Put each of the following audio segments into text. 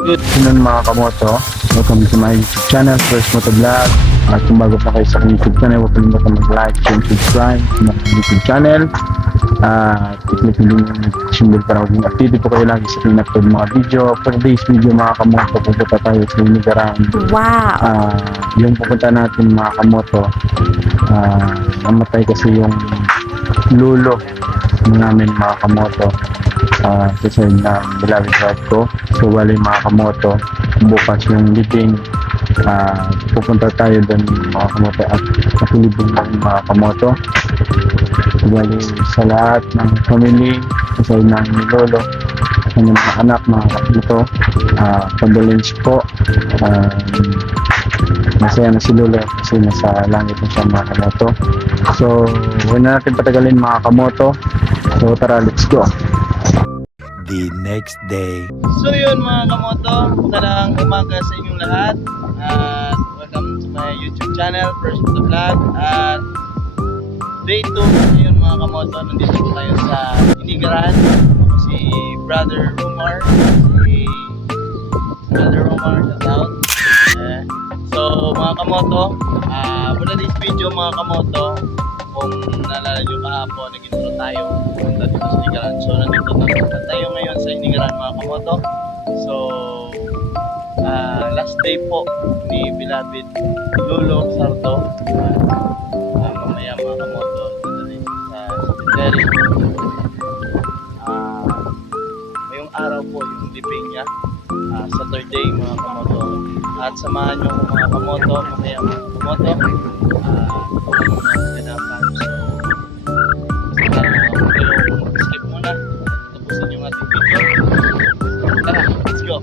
Good afternoon mga kamoto. Welcome to my YouTube channel, First Moto Vlog. At kung bago pa kayo sa aking YouTube channel, huwag kalimutan mag-like and subscribe sa mga YouTube channel. At i-click din yung symbol para maging updated po kayo lagi sa aking upload mga video. For today's video mga kamoto, pupunta tayo sa Inigaran. Wow! Yung pupunta natin mga kamoto, namatay kasi yung lulo namin mga kamoto sa side ng Bilawid Road ko. So bali mga kamoto, bukas yung libing, pupunta tayo doon mga kamoto at kapilibing ng mga kamoto. So bali sa lahat ng family sa side ng Lolo, kanyang mga anak mga kamoto, condolence po. Masaya na si Lolo kasi nasa langit na siya mga kamoto. So huwag na natin patagalin mga kamoto. So tara, let's go. The next day. So yun mga kamoto, magandang umaga sa inyong lahat at welcome to my YouTube channel, First Moto Vlog. At day 2 ngayon mga kamoto, nandito po tayo sa Inigaran. Ako si Brother Romar, shout out. So mga kamoto, mula this video mga kamoto, kung naalala nyo kahapon, nag-intro tayo punta dito sa Inigaran. So nandito na tayo ngayon sa Inigaran mga kamoto. So last day po ni Bilabid Lolo Sarto. Mamaya mga kamoto dadalhin sa cemetery. Ngayong araw po yung libing niya, Saturday mga kamoto. At samahan nyo mga kamoto, mamaya mga kamoto, ganapan. So skip muna, tapusin yung ating video. Tara, let's go!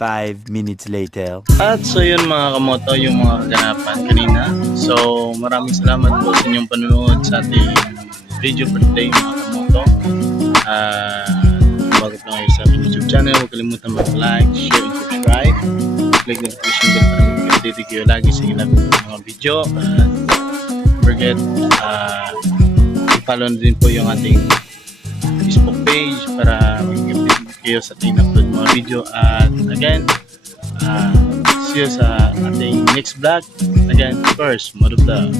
5 minutes later. At so yun mga kamoto, yung mga kaganapan kanina. So maraming salamat po sa inyong panonood sa ating video for today mga kamoto. Bago pa kayo sa aking YouTube channel, huwag kalimutan mag-like, share, and subscribe. Click notification bell para mag-update kayo lagi sa ilang mga video. Don't forget, i-follow na din po yung ating Facebook page para mag-update kayo sa ating upload mga video. At again, see you sa ating next vlog. Again, of course, Motovlog.